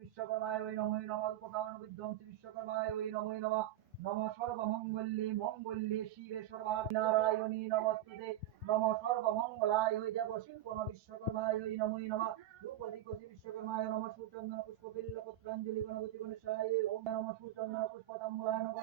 বিশ্বকর্মায় ওই নমো নমঃ উপকারণ বিধ্বংসী বিশ্বকর্মায় ওই নমো নমঃ নমঃ সর্বমঙ্গলে মঙ্গলে শিবে সর্বানারায়ণী নমস্তুতে নমঃ সর্বমঙ্গলায় ওই দেবশিল্পন বিশ্বকর্মায় ওই নমো নমঃ রূপদীপতি বিশ্বকর্মায় নমঃ সুচন্দন পুষ্পবিল্ল পত্রাঞ্জলি গণপতি গণেশায় ওম নমঃ সুচন্দন পুষ্পতাম্বুলায় নমঃ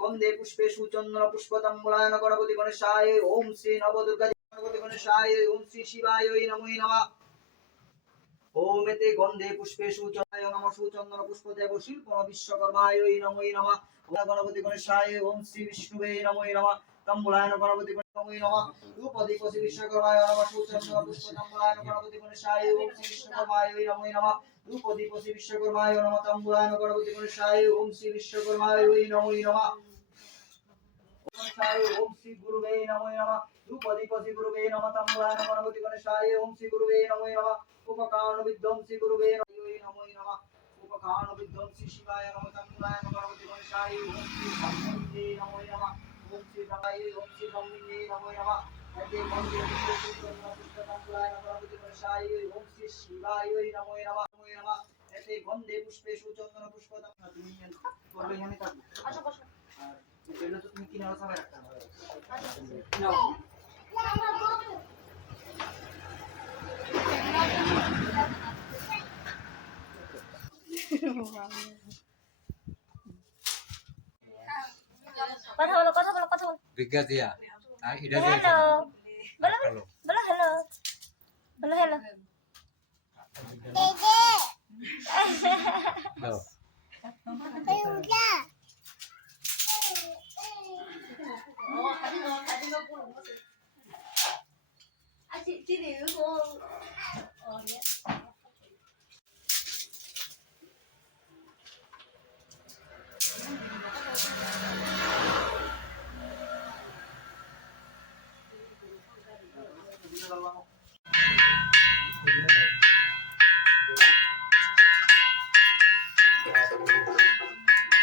গন্ধে পুষ্পে সুচন্দন পুষ্পতাম্বুলায় গণপতি গণেশায় ওম শ্রী নবদুর্গা গণপতি গণেশায় ওম শ্রী শিবায় নমো নমঃ ওম এতে গন্ধে পুষ্পে সুচন্দনায় নমঃ সুচন্দন পুষ্পদেব শিল্পন বিশ্বকর্মায় নমো নমঃ গণপতি গণেশায় ওম শ্রী বিষ্ণুবে নমো নমঃ তাম্বুলায় গণপতি নমো নমঃ রূপদীপতি বিশ্বকর্মায় নমঃ সুচন্দন পুষ্পতাম্বুলায় গণপতি গণেশায় ওম শ্রী বিশ্বকর্মায় নমো নমঃ রূপদীপতি বিশ্বকর্মায় নমঃ তাম্বুলায় গণপতি গণেশায় ওম শ্রী বিশ্বকর্মায় নমো নমঃ ওম শ্রী গুরুবে নমো নমঃ রূপদীপতি গুরুবে নমঃ তাম্বুলায় গণপতি গণেশায় ওম শ্রী গুরুবে নমো নমঃ উপকারণ বিধ্বংসী গুরুবে নমো নমঃ উপকারণ বিধ্বংসী শিবায় নমঃ তাম্বুলায় গণপতি গণেশায় ওম শ্রী ব্রহ্মণে নমো নমঃ ওম শ্রী ব্রহ্মায় ওম শ্রী ব্রহ্মণে নমো নমঃ এতে মন্দির পুষ্পতাম্বুলায় গণপতি গণেশায় ওম শ্রী শিবায় নমো নমঃ এতে গন্ধে পুষ্পে সুচন্দন পুষ্পতাম্বুলায় তুমি করবে এখানে থাকবে আসো বসো আর এটা তো তুমি কিনারা সবাই রাখতে হবে নাও কথা বলো বিজ্ঞা দিয়া এটা হ্যালো বলো হ্যালো বলো হ্যালো দাও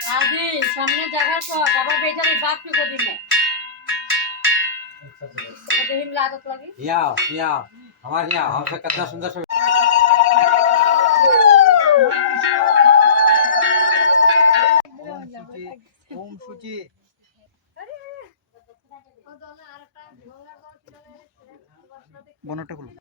आदि सामने जगह तो कबर बेचा रे बात पे गोदी में तो हिम लागत लगी या हमारे यहाँ हमसे कितना सुंदर से ओम शुचि বনটা খুলো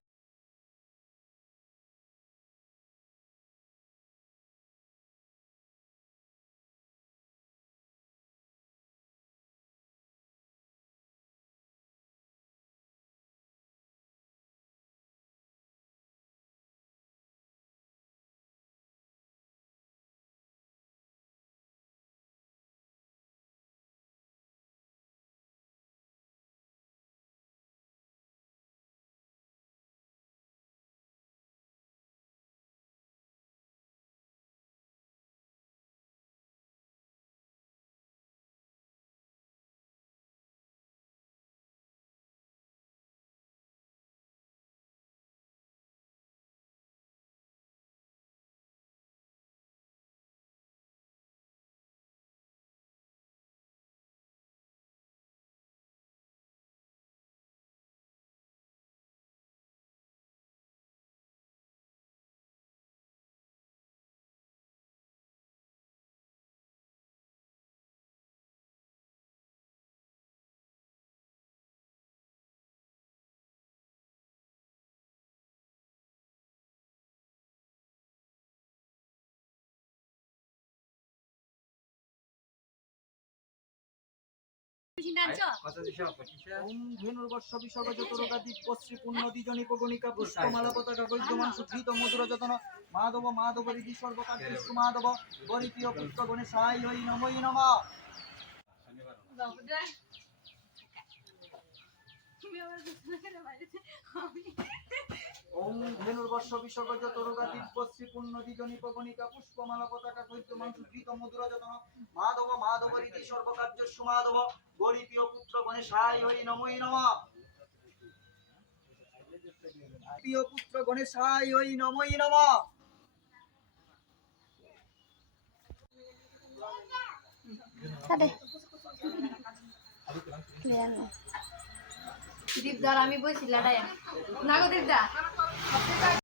ধনুর্বর্ষ বিসর্গ চতুরগাদিক পশ্রী পুণ্যদিজনী পগণিকা পুষ্পমালা পতাকা বৈদ্যমান সুধৃত মধুর যতন মাধব মাধব রিধি সর্বকার্য মাধব গরিপ্রিয় পুত্র গণেশায় নমো নমঃ ওম ধেনুর্বর্ষ বিশ্বগজ তরুগা দিব্যশ্রী পুণ্যদি জনিপগণিকা পুষ্পমালা পতাকা কৈত্যমান সুধৃত মধুরা যতন মাধব মাধব রীতি সর্বকার্যস্য মাধব গরিপ্রিয় পুত্র গণেশায় হই নমঃ নমঃ প্রিয় পুত্র গণেশায় হই নমঃ নমঃ দীপদার আমি বইছি লড়াইয়া না গো দীপদা